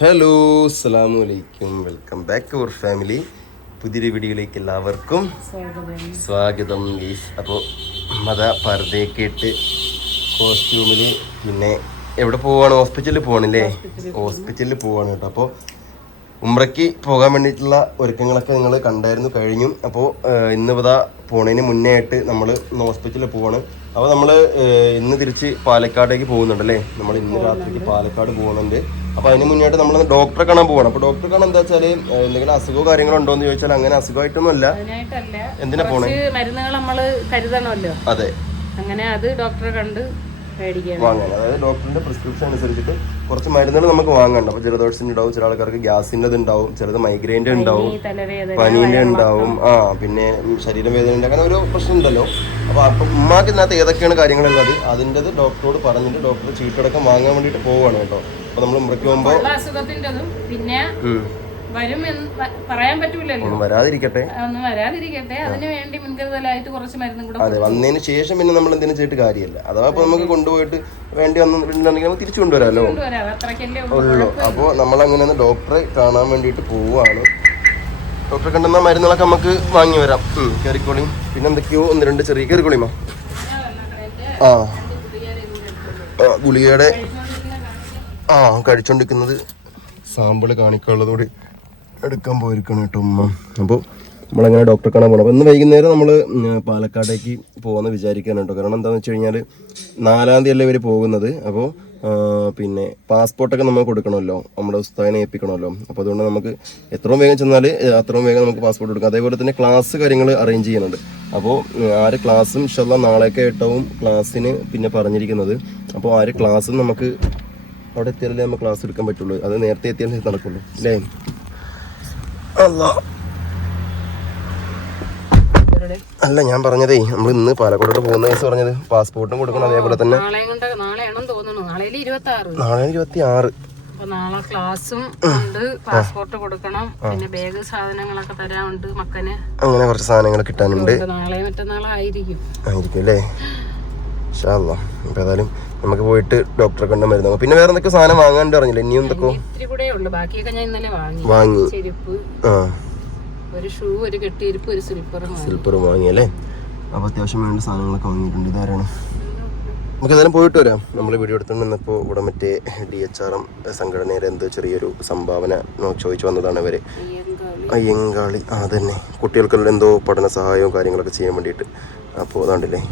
Hello അലൈക്കും welcome back our family പുതിയൊരു വീഡിയോയിലേക്ക് എല്ലാവർക്കും സ്വാഗതം. ഗീസ് അപ്പോൾ മത പർദ്ദയൊക്കെ ഇട്ട് കോസ്റ്റ്യൂമിൽ പിന്നെ എവിടെ പോവാണ്? ഹോസ്പിറ്റലിൽ പോകണില്ലേ ഹോസ്പിറ്റലിൽ പോവാണ് കേട്ടോ. അപ്പോൾ ഉമ്രയ്ക്ക് പോകാൻ വേണ്ടിയിട്ടുള്ള ഒരുക്കങ്ങളൊക്കെ നിങ്ങൾ കണ്ടായിരുന്നു കഴിഞ്ഞു. അപ്പോൾ ഇന്ന് ഇതാ പോണതിന് മുന്നേ ആയിട്ട് നമ്മൾ ഹോസ്പിറ്റലിൽ പോവാണ്. അപ്പോൾ നമ്മൾ ഇന്ന് തിരിച്ച് പാലക്കാടേക്ക് പോകുന്നുണ്ടല്ലേ? നമ്മൾ ഇന്ന് രാത്രിക്ക് പാലക്കാട് പോകുന്നുണ്ട് അപ്പോൾ അതിന് മുന്നോട്ട് നമ്മൾ ഡോക്ടറെ കാണാൻ പോവാണ്. അപ്പോൾ ഡോക്ടറെ കാണാൻ എന്താ വെച്ചാൽ എന്തെങ്കിലും അസുഖമോ കാര്യങ്ങളോ ഉണ്ടോ എന്ന് ചോദിച്ചാൽ അങ്ങനെ അസുഖമായിട്ടൊന്നും അല്ല അതിനായിട്ടല്ല. എന്തിനാ പോണേ? മരുന്നുകൾ നമ്മൾ കരുതണമല്ലോ. അതെ. അങ്ങനെ അത് ഡോക്ടറെ കണ്ട് വാങ്ങാൻ അതായത് ഡോക്ടറിന്റെ പ്രിസ്ക്രിപ്ഷൻ അനുസരിച്ചിട്ട് കുറച്ച് മരുന്നുകൾ നമുക്ക് വാങ്ങണ്ട അപ്പൊ ജലദോഷത്തിന്റെ ഉണ്ടാവും ചില ആൾക്കാർക്ക് ഗ്യാസിന്റെ ഉണ്ടാവും ചിലത് മൈഗ്രെയിന്റെ ഉണ്ടാവും പനീന്റെ പനീന്റെ ഉണ്ടാവും ആ പിന്നെ ശരീരവേദന ഉണ്ട് അങ്ങനെ ഒരു പ്രശ്നം ഉണ്ടല്ലോ അപ്പൊ അപ്പം ഉമ്മാക്കിനകത്ത് ഏതൊക്കെയാണ് കാര്യങ്ങളുള്ളത് അതിന്റെത് ഡോക്ടറോട് പറഞ്ഞിട്ട് ഡോക്ടർ ചീട്ടടക്കം വാങ്ങാൻ വേണ്ടിയിട്ട് പോവുകയാണ് കേട്ടോ. അപ്പോൾ നമ്മൾ ഉള്ള അസുഖത്തിന്റെതും പിന്നെ വരും പറയാൻ പറ്റൂലല്ലോ. ഒന്നും വരാതിരിക്കട്ടെ. ഒന്നും വരാതിരിക്കട്ടെ. അതിന് വേണ്ടി മുൻകരുതലായിട്ട് കുറച്ച് മരുന്നും കൂടെ അതെ വന്നതിന് ശേഷം പിന്നെ നമ്മൾ എന്തെങ്കിലും ചെയ്തിട്ട് കാര്യമില്ല. അഥവാ ഇപ്പൊ നമുക്ക് കൊണ്ടുപോയിട്ട് വേണ്ടി വന്നിട്ടുണ്ടെങ്കിൽ നമുക്ക് തിരിച്ചു കൊണ്ടുവരാമല്ലോ. ഉള്ളൂ. അപ്പോൾ നമ്മൾ അങ്ങനെ ഡോക്ടറെ കാണാൻ വേണ്ടിയിട്ട് പോവുകയാണ്. ഡോക്ടറെ കണ്ടെന്ന മരുന്നുകളൊക്കെ നമുക്ക് വാങ്ങി വരാം. കയറിക്കോളി പിന്നെ എന്തൊക്കെയോ ഒന്ന് രണ്ട് ചെറിയ കയറിക്കോളിമാ ആ, ഗുളികയുടെ ആ കഴിച്ചോണ്ടിരിക്കുന്നത് സാമ്പിൾ കാണിക്കാനുള്ളത് കൂടി എടുക്കാൻ പോയിരിക്കണം കേട്ടോ ഉമ്മ. അപ്പോൾ നമ്മളങ്ങനെ ഡോക്ടറെ കാണാൻ പോകണം അപ്പോൾ ഇന്ന് വൈകുന്നേരം നമ്മൾ പാലക്കാടേക്ക് പോകുമെന്ന് കേട്ടോ. കാരണം എന്താണെന്ന് വെച്ച് കഴിഞ്ഞാൽ നാലാം തീയതി അല്ലേ ഇവർ പോകുന്നത് അപ്പോൾ പിന്നെ പാസ്പോർട്ടൊക്കെ നമ്മൾ കൊടുക്കണമല്ലോ. നമ്മുടെ ഉസ്താദിനെ ഏൽപ്പിക്കണമല്ലോ. അപ്പോൾ അതുകൊണ്ട് നമുക്ക് എത്രയും വേഗം ചെന്നാൽ അത്രയും വേഗം നമുക്ക് പാസ്പോർട്ട് കൊടുക്കാം. അതേപോലെ തന്നെ ക്ലാസ് കാര്യങ്ങൾ അറേഞ്ച് ചെയ്യുന്നുണ്ട്. അപ്പോൾ ആര് ക്ലാസ്സും ഇഷ്ടമുള്ള നാളെയൊക്കെ ആയിട്ടാവും ക്ലാസ്സിന് പിന്നെ പറഞ്ഞിരിക്കുന്നത്. അപ്പോൾ ആര് ക്ലാസ്സും നമുക്ക് അവിടെ എത്തിയാലേ നമുക്ക് ക്ലാസ് എടുക്കാൻ പറ്റുള്ളൂ. അത് നേരത്തെ എത്തിയാലേ നടക്കുള്ളൂ. അല്ലേ? അല്ലാ. അല്ല ഞാൻ പറഞ്ഞതേ നമ്മൾ ഇന്ന് പാലക്കോട്ടോട്ട് പോകുന്ന കേസ് പറഞ്ഞത്. പാസ്പോർട്ടും കൊടുക്കണം അതേപോലെ തന്നെ. നാളെ ഇരുപത്തി ആറ് നാളെ ക്ലാസ്സും ഉണ്ട്. പാസ്പോർട്ട് കൊടുക്കണം. പിന്നെ ബാഗ് സാധനങ്ങളൊക്കെ തരാനുണ്ട് മക്കന്. അങ്ങനെ കുറച്ച് സാധനങ്ങൾ കിട്ടാനുണ്ട്. നാളെ ആയിരിക്കും അല്ലേ? ഇപ്പൊ ഏതായാലും നമുക്ക് പോയിട്ട് ഡോക്ടറെ കൊണ്ട് മരുന്ന് പിന്നെ വേറെ എന്തൊക്കെ? സാധനം വാങ്ങാണ്ട് പറഞ്ഞില്ല ഇനി എന്തൊക്കെ വാങ്ങി. ഒരു ഷൂ ഒരു കെട്ടിയിരിപ്പ് ഒരു സ്ലിപ്പർ വാങ്ങി. അല്ലേ? അപ്പോൾ അത്യാവശ്യം വേണ്ട സാധനങ്ങളൊക്കെ വാങ്ങിയിട്ടുണ്ട്. ഇതാരാണ് നമുക്ക് ഏതായാലും പോയിട്ട് വരാം. നമ്മൾ വീഡിയോ എടുത്തുകൊണ്ട് നിന്നപ്പോൾ ഇവിടെ മറ്റേ ഡി എച്ച് ആർ എം സംഘടനയുടെ എന്തോ ചെറിയൊരു സംഭാവന ചോദിച്ചു വന്നതാണ് ഇവർ അയ്യങ്കാളി. ആ തന്നെ കുട്ടികൾക്കുള്ള എന്തോ പഠന സഹായവും കാര്യങ്ങളൊക്കെ ചെയ്യാൻ വേണ്ടിയിട്ട്. അപ്പോൾ അതാണ്ടില്ലേ?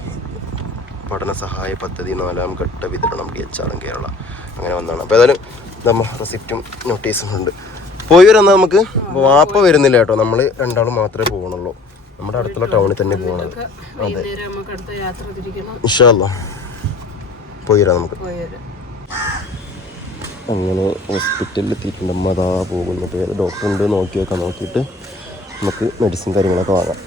പഠന സഹായ പദ്ധതി നാലാം ഘട്ട വിതരണം D H R M Kerala. അങ്ങനെ വന്നതാണ്. അപ്പോൾ ഏതായാലും നമ്മൾ റെസിപ്റ്റും നോട്ടീസും ഉണ്ട്. പോയി വരാം നമുക്ക് വാപ്പ വരുന്നില്ല കേട്ടോ. നമ്മൾ രണ്ടാളും മാത്രമേ പോകണുള്ളൂ. നമ്മുടെ അടുത്തുള്ള ടൗണിൽ തന്നെ പോകണത് അതെ. ഇൻഷാല്ല പോയി വരാം നമുക്ക്. അങ്ങനെ ഹോസ്പിറ്റലിൽ എത്തിയിട്ടുണ്ട്. അമ്മ അതാ പോകുന്നു. ഏത് ഡോക്ടർ ഉണ്ട് നോക്കി നോക്കിയിട്ട് നമുക്ക് മെഡിസിൻ കാര്യങ്ങളൊക്കെ വാങ്ങാം.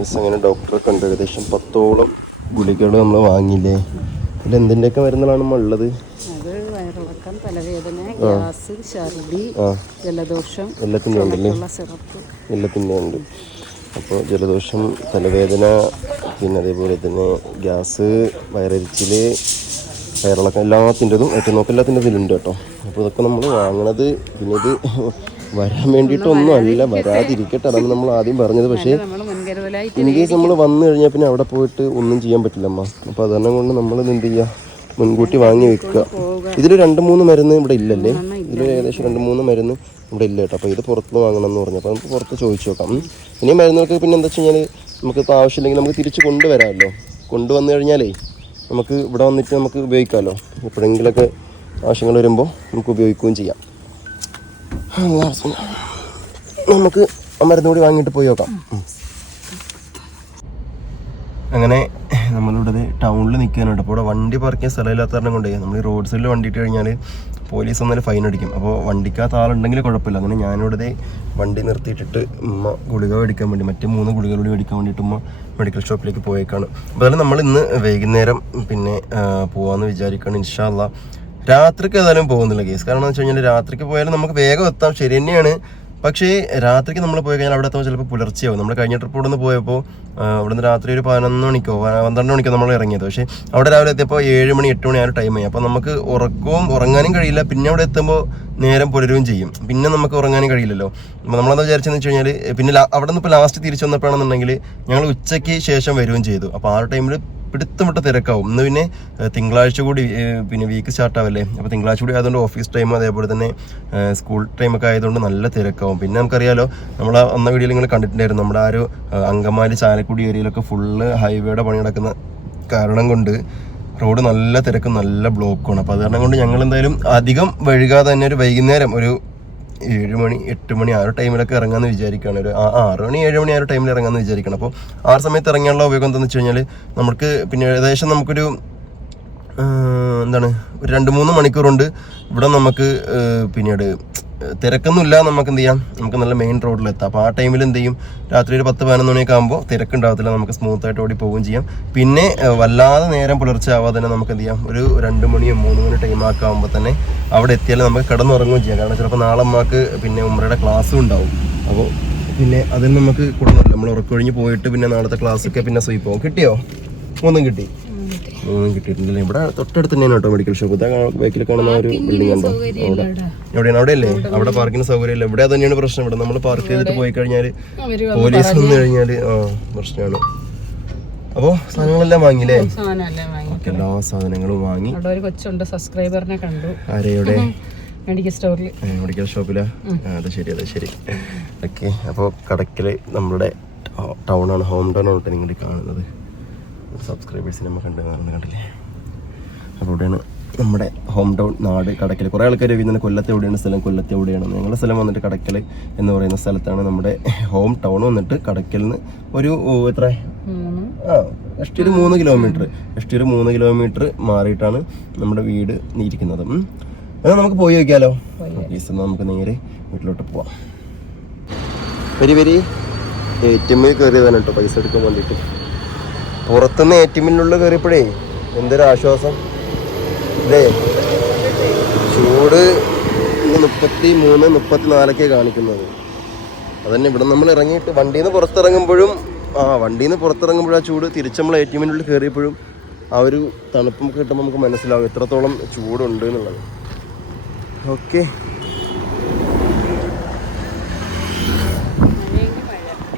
മിസ് അങ്ങനെ ഡോക്ടറെ കണ്ടു. ഏകദേശം പത്തോളം ഗുളികകൾ നമ്മൾ വാങ്ങിയില്ലേ? ഇതിൽ എന്തിന്റെയൊക്കെ മരുന്നുകളാണ് ഉള്ളത്? വയറിളക്കം തലവേദന ഗ്യാസ് ഛർദി ജലദോഷം എല്ലാത്തിന്റെ ഉണ്ടല്ലേ? എല്ലാത്തിന്റെ ഉണ്ട്. അപ്പോൾ ജലദോഷം തലവേദന പിന്നെ അതേപോലെ തന്നെ ഗ്യാസ് വയറരിച്ചിൽ വയറിളക്കം എല്ലാത്തിന്റെതും ഏറ്റവും നോക്ക് എല്ലാത്തിന്റെ ഇതിലുണ്ട് കേട്ടോ. അപ്പോൾ ഇതൊക്കെ നമ്മൾ വാങ്ങണത് പിന്നെ ഇത് വരാൻ വേണ്ടിയിട്ടൊന്നും അല്ല. വരാതിരിക്കട്ടെ. അതാണ് നമ്മൾ ആദ്യം പറഞ്ഞത്. പക്ഷേ ഇൻ കേസ് നമ്മൾ വന്നു കഴിഞ്ഞാൽ പിന്നെ അവിടെ പോയിട്ട് ഒന്നും ചെയ്യാൻ പറ്റില്ല അമ്മ അപ്പോൾ കൊണ്ട് നമ്മൾ എന്ത് ചെയ്യുക മുൻകൂട്ടി വാങ്ങി വെക്കുക. ഇതിൽ രണ്ട് മൂന്ന് മരുന്ന് ഇവിടെ ഇല്ലല്ലേ? ഇതിൽ ഏകദേശം രണ്ട് മൂന്ന് മരുന്ന് ഇവിടെ ഇല്ല കേട്ടോ. അപ്പോൾ ഇത് പുറത്തുനിന്ന് വാങ്ങണം എന്ന് പറഞ്ഞു. അപ്പോൾ നമുക്ക് പുറത്ത് ചോദിച്ചു നോക്കാം. ഇനി മരുന്നുകൾക്ക് പിന്നെ എന്താ വെച്ച് കഴിഞ്ഞാൽ നമുക്കിപ്പോൾ ആവശ്യമില്ലെങ്കിൽ നമുക്ക് തിരിച്ച് കൊണ്ടുവരാമല്ലോ. കൊണ്ടുവന്നു കഴിഞ്ഞാലേ നമുക്ക് ഇവിടെ വന്നിട്ട് നമുക്ക് ഉപയോഗിക്കാമല്ലോ. എപ്പോഴെങ്കിലൊക്കെ ആവശ്യങ്ങൾ വരുമ്പോൾ നമുക്ക് ഉപയോഗിക്കുകയും ചെയ്യാം. നമുക്ക് ആ മരുന്ന് കൂടി വാങ്ങിയിട്ട് പോയി നോക്കാം. അങ്ങനെ നമ്മളിവിടെ ടൗണിൽ നിൽക്കാനുണ്ട് അപ്പോൾ ഇവിടെ വണ്ടി പാർക്ക് ചെയ്യാൻ സ്ഥലമില്ലാത്ത കാരണം കൊണ്ടേ നമ്മൾ ഈ റോഡ് സൈഡിൽ വണ്ടി ഇട്ട് കഴിഞ്ഞാൽ പോലീസ് വന്നാൽ ഫൈൻ അടിക്കും. അപ്പോൾ വണ്ടിക്കകത്ത് ആളുണ്ടെങ്കിൽ കുഴപ്പമില്ല. അങ്ങനെ ഞാനിവിടെ വണ്ടി നിർത്തിയിട്ടിട്ട് ഉമ്മ ഗുളിക മേടിക്കാൻ വേണ്ടി മറ്റേ മൂന്ന് ഗുളിക കൂടി മേടിക്കാൻ വേണ്ടിയിട്ട് ഉമ്മ മെഡിക്കൽ ഷോപ്പിലേക്ക് പോയേക്കാണ്. അപ്പോൾ നമ്മൾ ഇന്ന് വൈകുന്നേരം പിന്നെ പോകാമെന്ന് വിചാരിക്കുകയാണ് ഇൻഷാല്ല രാത്രിക്ക് ഏതായാലും പോകുന്നില്ല കേസ്. കാരണം എന്ന് വെച്ച് കഴിഞ്ഞാൽ രാത്രിക്ക് പോയാലും നമുക്ക് വേഗം എത്താം. ശരി തന്നെയാണ്. പക്ഷേ രാത്രിക്ക് നമ്മൾ പോയി കഴിഞ്ഞാൽ അവിടെ എത്തുമ്പോൾ ചിലപ്പോൾ പുലർച്ചയാവും. നമ്മൾ കഴിഞ്ഞ ട്രിപ്പ് ഇവിടെ നിന്ന് പോയപ്പോൾ ഇവിടെ നിന്ന് രാത്രി ഒരു പതിനൊന്ന് മണിക്കോ പന്ത്രണ്ട് മണിക്കോ നമ്മൾ ഇറങ്ങിയത്. പക്ഷേ അവിടെ രാവിലെ എത്തിയപ്പോൾ ഏഴ് മണി എട്ട് മണി ആ ഒരു അപ്പോൾ നമുക്ക് ഉറക്കവും ഉറങ്ങാനും കഴിയില്ല. പിന്നെ അവിടെ എത്തുമ്പോൾ നേരം പുലരുകയും ചെയ്യും. പിന്നെ നമുക്ക് ഉറങ്ങാനും കഴിയില്ലല്ലോ. അപ്പോൾ നമ്മളെന്താ വിചാരിച്ചെന്ന് വെച്ച് കഴിഞ്ഞാൽ പിന്നെ അവിടെ നിന്ന് ഇപ്പോൾ ലാസ്റ്റ് തിരിച്ചു വന്നപ്പോഴാണെന്നുണ്ടെങ്കിൽ ഞങ്ങൾ ഉച്ചയ്ക്ക് ശേഷം വരികയും ചെയ്തു. അപ്പോൾ ആ ടൈമിൽ പിടുത്തമിട്ട തിരക്കാവും. ഇന്ന് പിന്നെ തിങ്കളാഴ്ച കൂടി പിന്നെ വീക്ക് സ്റ്റാർട്ടാവല്ലേ അപ്പോൾ തിങ്കളാഴ്ച കൂടി ആയതുകൊണ്ട് ഓഫീസ് ടൈം അതേപോലെ തന്നെ സ്കൂൾ ടൈമൊക്കെ ആയതുകൊണ്ട് നല്ല തിരക്കാവും. പിന്നെ നമുക്കറിയാലോ നമ്മൾ അന്ന വീഡിയോയിൽ നിങ്ങൾ കണ്ടിട്ടുണ്ടായിരുന്നു. നമ്മുടെ ആ ഒരു അങ്കമാലി ചാലക്കുടി ഏരിയയിലൊക്കെ ഫുള്ള് ഹൈവേയുടെ പണി നടക്കുന്ന കാരണം കൊണ്ട് റോഡ് നല്ല തിരക്കും നല്ല ബ്ലോക്കുമാണ് അപ്പോൾ അത് കാരണം കൊണ്ട് ഞങ്ങൾ എന്തായാലും അധികം വൈകാതെ തന്നെ ഒരു വൈകുന്നേരം ഒരു ഏഴ് മണി എട്ട് മണി ആ ഒരു ടൈമിലൊക്കെ ഇറങ്ങാമെന്ന് വിചാരിക്കുകയാണ്. ഒരു ആറ് മണി ഏഴ് മണി ആ ഒരു ടൈമിൽ ഇറങ്ങാമെന്ന് വിചാരിക്കണം അപ്പോൾ ആ സമയത്ത് ഇറങ്ങാനുള്ള ഉപയോഗം എന്താണെന്ന് വെച്ച് കഴിഞ്ഞാൽ നമുക്ക് പിന്നെ ഏകദേശം നമുക്കൊരു എന്താണ് ഒരു രണ്ട് മൂന്ന് മണിക്കൂർ ഇവിടെ നമുക്ക് പിന്നീട് തിരക്കൊന്നുമില്ല നമുക്ക് എന്ത് ചെയ്യാം? നമുക്ക് നല്ല മെയിൻ റോഡിലെത്താം അപ്പോൾ ആ ടൈമിൽ എന്ത് ചെയ്യും? രാത്രി ഒരു പത്ത് പതിനൊന്ന് മണിയൊക്കെ ആകുമ്പോൾ തിരക്കുണ്ടാവത്തില്ല നമുക്ക് സ്മൂത്ത് ആയിട്ട് ഓടി പോവുകയും ചെയ്യാം. പിന്നെ വല്ലാതെ നേരം പുലർച്ചെ ആവാതെ തന്നെ നമുക്ക് എന്ത് ചെയ്യാം? ഒരു രണ്ട് മണിയോ മൂന്ന് മണി ടൈം ഒക്കെ ആകുമ്പോൾ തന്നെ അവിടെ എത്തിയാൽ നമുക്ക് കിടന്നുറങ്ങുകയും ചെയ്യാം. കാരണം ചിലപ്പോൾ നാളെ നമുക്ക് പിന്നെ ഉമ്മറയുടെ ക്ലാസ്സും ഉണ്ടാവും. അപ്പോൾ പിന്നെ അതിന് നമുക്ക് കൊടുക്കണമല്ലോ നമ്മൾ ഉറക്കൊഴിഞ്ഞ് പോയിട്ട് പിന്നെ നാളത്തെ ക്ലാസ്സൊക്കെ പിന്നെ സ്വീപ്പ് പോകും കിട്ടിയോ? ഒന്നും കിട്ടി. മൂന്നും കിട്ടിയിട്ടില്ല. ഇവിടെ തൊട്ടടുത്ത് തന്നെയാണ് കേട്ടോ മെഡിക്കൽ ഷോപ്പ് ഇതാ ബാക്കിൽ കാണുന്ന ഒരു ബിൽഡിംഗ് ഉണ്ടോ അവിടെ. എവിടെയാണ്? അവിടെ അല്ലേ അവിടെ പാർക്കിന് സൗകര്യം ഇല്ല. ഇവിടെ തന്നെയാണ് പ്രശ്നം. ഇവിടെ നമ്മൾ പാർക്ക് ചെയ്തിട്ട് പോയി കഴിഞ്ഞാൽ പോലീസ് വന്നു കഴിഞ്ഞാൽ ആ പ്രശ്നമാണ്. അപ്പോൾ സാധനങ്ങളെല്ലാം വാങ്ങിയില്ലേ? എല്ലാ സാധനങ്ങളും വാങ്ങി. ഒരു കൊച്ചുണ്ട് സബ്സ്ക്രൈബറിനെ കണ്ടു. ആരെയുടെ? മെഡിക്കൽ സ്റ്റോറിൽ മെഡിക്കൽ ഷോപ്പിലാ അത് ശരി അത് ശരി. ഓക്കെ അപ്പോൾ കടക്കൽ നമ്മുടെ ടൗൺ ആണ് ഹോം ടൗൺ ആണ് നിങ്ങൾ കാണുന്നത്. സബ്സ്ക്രൈബേഴ്സിനെ നമ്മൾ കണ്ടു കണ്ടില്ലേ? അപ്പോൾ ഇവിടെയാണ് നമ്മുടെ ഹോം ടൗൺ നാട് കടക്കൽ. കുറേ ആൾക്കാർ ചോദിക്കുന്നത് കൊല്ലത്ത് എവിടെയാണ് സ്ഥലം കൊല്ലത്ത് എവിടെയാണ്? ഞങ്ങളുടെ സ്ഥലം വന്നിട്ട് കടക്കൽ എന്ന് പറയുന്ന സ്ഥലത്താണ് നമ്മുടെ ഹോം ടൗൺ വന്നിട്ട് കടക്കലിൽ നിന്ന് ഒരു എത്ര? ആ ജസ്റ്റ് ഒരു മൂന്ന് കിലോമീറ്റർ ജസ്റ്റ് ഒരു മൂന്ന് കിലോമീറ്റർ മാറിയിട്ടാണ് നമ്മുടെ വീട് ഇരിക്കുന്നത്. ഉം. എന്നാൽ നമുക്ക് പോയി നോക്കിയാലോ? പ്ലീസ് എന്നാൽ നമുക്ക് നേരെ വീട്ടിലോട്ട് പോവാം. വരി വരി. എ ടി എമ്മിൽ കയറിയതാണ് കേട്ടോ പൈസ എടുക്കാൻ വേണ്ടിയിട്ട്. പുറത്തുനിന്ന് എമ്മിനുള്ളിൽ കയറിയപ്പോഴേ എന്തൊരു ആശ്വാസം അല്ലേ ചൂട് മുപ്പത്തി മൂന്ന് മുപ്പത്തി നാലൊക്കെ കാണിക്കുന്നത്. അതന്നെ ഇവിടെ നമ്മൾ ഇറങ്ങിയിട്ട് വണ്ടിയിൽ നിന്ന് പുറത്തിറങ്ങുമ്പോഴും ആ വണ്ടിയിൽ നിന്ന് പുറത്തിറങ്ങുമ്പോഴും ആ ചൂട് തിരിച്ച് നമ്മൾ എമ്മിനുള്ളിൽ കയറിയപ്പോഴും ആ ഒരു തണുപ്പും കിട്ടുമ്പോൾ നമുക്ക് മനസ്സിലാവും എത്രത്തോളം ചൂടുണ്ട് എന്നുള്ളത്. ഓക്കെ.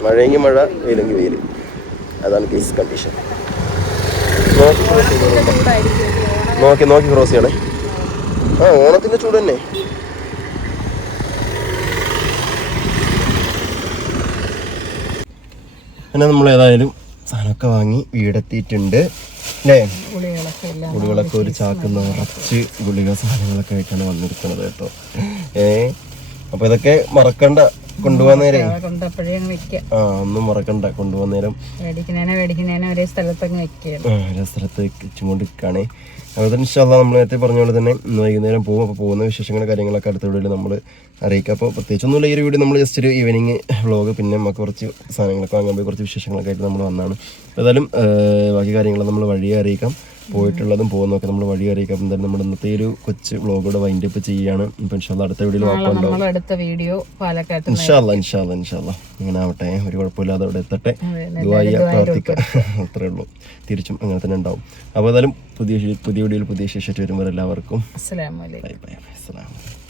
മഴയെങ്കിൽ മഴ വെയിലെങ്കിൽ വെയിൽ. അതാണ് കേസ് കണ്ടീഷൻ നോക്കി നോക്കി ക്രോസ് ചെയ്യണേ ആ ഓണത്തിന്റെ ചൂട് തന്നെ. പിന്നെ നമ്മൾ ഏതായാലും സാധനമൊക്കെ വാങ്ങി വീടെത്തിയിട്ടുണ്ട്. അല്ലേ ഗുളികളൊക്കെ ഒരു ചാക്ക് നിറച്ച് ഗുളിക സാധനങ്ങളൊക്കെ ആയിട്ടാണ് വന്നിരിക്കുന്നത് കേട്ടോ. ഏ? അപ്പോൾ ഇതൊക്കെ മറക്കണ്ട. കൊണ്ടുപോകാൻ നേരെ അവിടെ അങ്ങ് വെക്കാം. ആ ഒന്നും മറക്കണ്ട. കൊണ്ടുപോകുന്നേരം മേടിക്കുന്നതിനെ മേടിക്കുന്നതിനെ ഒരേ സ്ഥലത്തങ്ങ് വെക്കുകയാണ്. ഒരു സ്ഥലത്ത് വെച്ചുകൊണ്ട് നിൽക്കുകയാണേ അതുപോലെ ഇൻഷാല്ല നമ്മൾ നേരത്തെ പറഞ്ഞ പോലെ തന്നെ ഇന്ന് വൈകുന്നേരം പോകും. അപ്പോൾ പോകുന്ന വിശേഷങ്ങളും കാര്യങ്ങളൊക്കെ അടുത്ത വീഡിയോയിൽ നമ്മൾ അറിയിക്കാം. അപ്പോൾ പ്രത്യേകിച്ചൊന്നുമില്ല ഈ ഒരു വീഡിയോ. നമ്മൾ ജസ്റ്റ് ഒരു ഈവനിങ് വ്ളോഗ് പിന്നെ നമുക്ക് കുറച്ച് സാധനങ്ങളൊക്കെ വാങ്ങാൻ പോയി. കുറച്ച് വിശേഷങ്ങളൊക്കെ ആയിട്ട് നമ്മൾ വന്നാണ്. അപ്പോൾ ഏതായാലും ബാക്കി കാര്യങ്ങൾ നമ്മൾ വഴിയെ അറിയിക്കാം. പോയിട്ടുള്ളതും പോകുന്നതൊക്കെ നമ്മൾ വഴി അറിയിക്കാം. എന്തായാലും നമ്മുടെ ഇന്നത്തെ ഒരു കൊച്ച് വ്ളോഗോടെ വൈൻഡ് അപ്പ് ചെയ്യാണ് ഇപ്പൊ ഇൻഷാല്ല അടുത്ത വീഡിയോയിൽ അടുത്ത വീഡിയോ പാലക്കാട്ട് ഇൻഷാല്ല ഇൻഷാല്ല ഇൻഷാല്ല ഇങ്ങനെ ആവട്ടെ ഒരു കുഴപ്പമില്ലാതെ അവിടെ എത്തട്ടെ. ദുബായി പ്രാർത്ഥിക്കാം. അത്രേ ഉള്ളൂ. തിരിച്ചും അങ്ങനെ തന്നെ ഉണ്ടാവും. അപ്പോൾ ഏതായാലും പുതിയ പുതിയ വീഡിയോയിൽ പുതിയ ശേഷം വരുമ്പോൾ എല്ലാവർക്കും അസ്സലാമലൈക്കും ബൈ ബൈ. അസ്സലാമു അലൈക്കും.